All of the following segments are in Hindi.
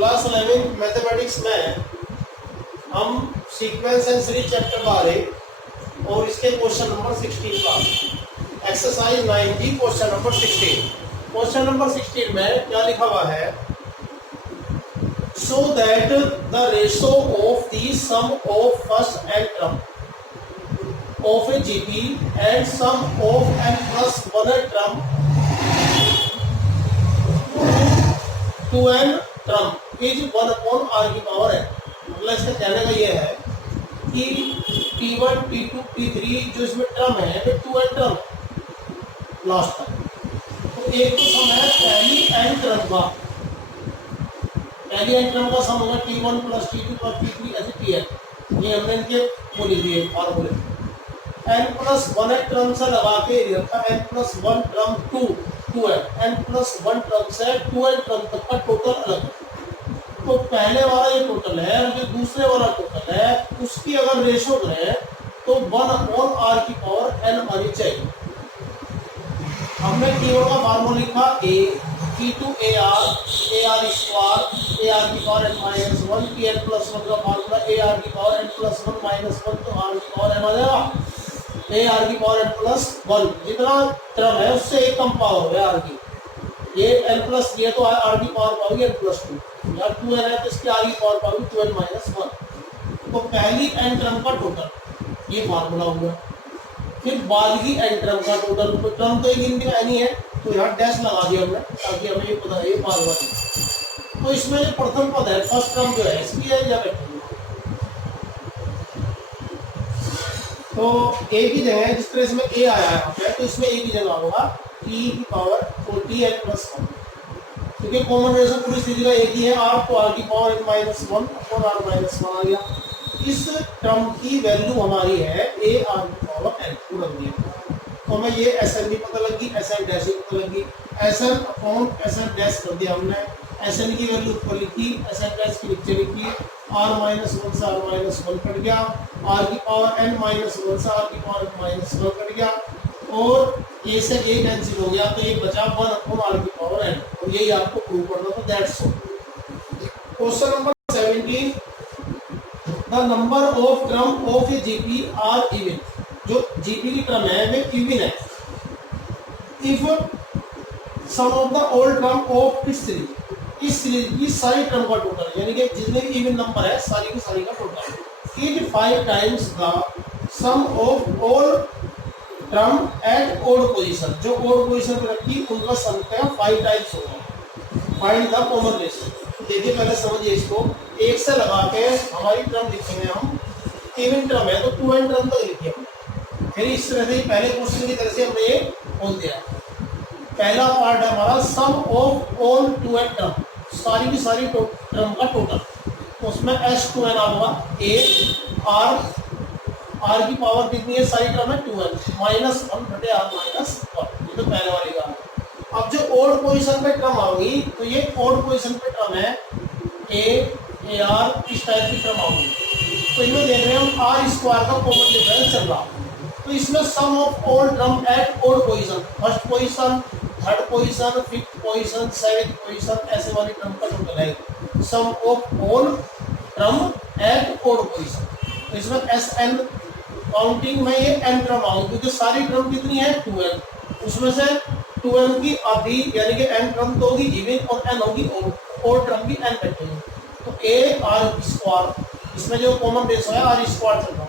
क्लास 11 मैथमेटिक्स में हम सीक्वेंस एंड सीरीज चैप्टर 12 और इसके क्वेश्चन नंबर 16 का exercise 9 question number 16। Question number 16 में क्या लिखा हुआ है, so that the ratio of the sum of first n term of a GP and sum of n plus 1 term to n term is 1 upon r की पावर है। मतलब इसका कहने का ये है कि T1, T2, T3 जो इसमें टर्म है वो 2n टर्म लास्ट तक। तो एक तो सम है पहली n टर्म का, पहली n टर्म का सम होगा T1 plus T2 plus T3 ऐसे Tn। ये हमने इनके वो लिख दिए फॉर्मूले। n प्लस 1 टर्म से लगा के रखा n plus 1 term 2n, n plus 1 term से 2n टर्म तक का टोटल अलग। तो पहले वाला ये टोटल है और जो दूसरे वाला टोटल है उसकी अगर रेशो करें तो 1 अपॉन r की पावर n आनी चाहिए। हमने T1 का फार्मूला लिखा a, T2 ar square ar की power n minus 1, Tn plus 1 का फार्मूला ar की पावर n प्लस 1 माइनस 1, तो r की पावर n आ जाएगा ar की पावर n प्लस 1। जितना टर्म है उससे एक कम पावर है r की, ये n प्लस दिया तो r की पावर पाओगे n प्लस 2, यार 2n है तो इसकी r की पावर पाओगे 2n माइनस 1। तो पहली n टर्म का टोटल ये फार्मूला होगा। फिर बाद की n टर्म का टोटल, तो टर्म तो एक इनके n ही है तो यहाँ डैश लगा दिया हमने ताकि हमें ये पता है ये फार्मूला। तो इसमें जो प्रथम पद है फर्स्ट टर्म जो है इसकी है या तो a की जगह जिस तरह इसमें a आया है तो इसमें a की जगह होगा e की पावर 40n प्लस 1, क्योंकि कॉमन रेशो पूरी स्थिति का एक ही है r, तो r की पावर n माइनस 1 और r माइनस 1 आ गया। इस टर्म की वैल्यू हमारी है a r की पावर n पूरा दिया। तो हमें ये एस एन भी पता लगी, एस एन डैश भी पता लगी, S N upon S N dash कर दिया हमने। एस एन की वैल्यू ऊपर लिखी, एस एन डैश की नीचे लिखी, r माइनस 1 से r माइनस 1 कट गया, r की पावर n माइनस 1 से r की पावर n माइनस 1 कट गया और a से a कैंसिल हो गया तो ये बचा 1 अपॉन r की पावर n, और यही आपको प्रूव करना था। That's all. Question number 17, the number of term of a GP are even. जो जीपी की टर्म है वे इवन है if sum of the all term of इस सीरीज, इस सीरीज की सारी टर्म का टोटल यानी कि जितने भी इवन नंबर है सारी की सारी का total is 5 times the sum of all term at odd position. जो ओड पोजीशन पे रखी उनका सम क्या 5 टाइम्स होगा। Find the common ratio. देखिए पहले समझिए इसको, एक से लगा के हमारी टर्म लिखेंगे हम, इवन टर्म है तो 2n टर्म तक लिखिए हम। फिर इस तरह से पहले क्वेश्चन की तरह से हमने ये बोल दिया। पहला पार्ट है हमारा सम ऑफ ऑल 2n टर्म, सारी की सारी टर्म का टोटल। तो उसमें s2n आएगा a r की पावर कितनी है, सारी टर्म है 2n माइनस 1 बटे r माइनस 1, ये तो पहले वाली का। अब जो ओड पोजीशन पे टर्म आएगी तो ये ओड पोजीशन पे टर्म है a ar इस टाइप की टर्म आएगी। तो इनमें देख रहे हैं हम r स्क्वायर का कॉमन डिफरेंस चल रहा। तो इसमें sum of all term at odd position, first position, third position, fifth position, seventh position, ऐसे वाली टर्म का टोटल है sum of all term at odd position. तो इसमें एस एन काउंटिंग में ये n टर्म आऊंगी क्योंकि सारी टर्म कितनी है 2n, उसमें से 2n की आधी यानी कि n टर्म तो होगी इवन और n होगी ओड टर्म की n बैठेगी। तो a r स्क्वायर, इसमें जो कॉमन रेशो है r स्क्वायर चल रहा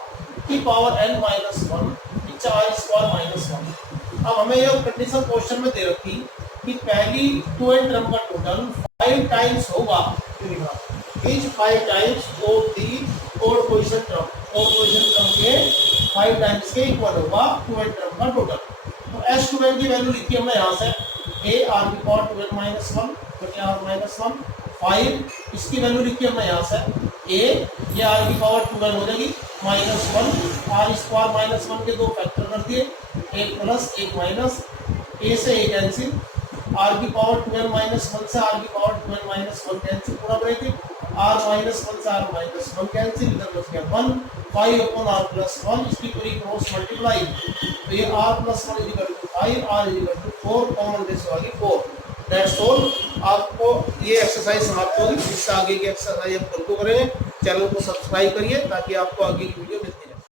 की power n minus 1 r square minus 1। अब हमें यह कंडीशन क्वेश्चन में दे रखी कि पहली 2n टर्म का टोटल 5 टाइम्स होगा, is 5 times of the odd position term, odd position term के 5 टाइम्स के इक्वल होगा 2n टर्म का टोटल। तो s2n की वैल्यू लिखी हमने यहाँ से a r की पावर 2n माइनस 1 बटे r माइनस 1, 5 इसकी वैल्यू लिखी हमने यहाँ से a ये r की पावर 2n हो जाएगी माइनस 1, r स्क्वायर माइनस 1 के दो फैक्टर कर दिए, एक प्लस एक माइनस, a से a कैंसिल, r की पावर 2n माइनस 1 से r की पावर 2n माइनस 1 कैंसिल, पूरा ब्रैकेट, r माइनस 1 से r माइनस 1 कैंसिल, इधर बच गया 1, 5 अपॉन r प्लस 1, इसकी पूरी क्रॉस मल्टीप्लाई, तो ये r plus 1 equal to 5, r equal to 4, common ratio आ गई 4। That's all. आपको ये एक्सरसाइज समाप्त होगी, इससे आगे की एक्सरसाइज हम कल को करेंगे। चैनल को सब्सक्राइब करिए ताकि आपको आगे की वीडियो मिलती है।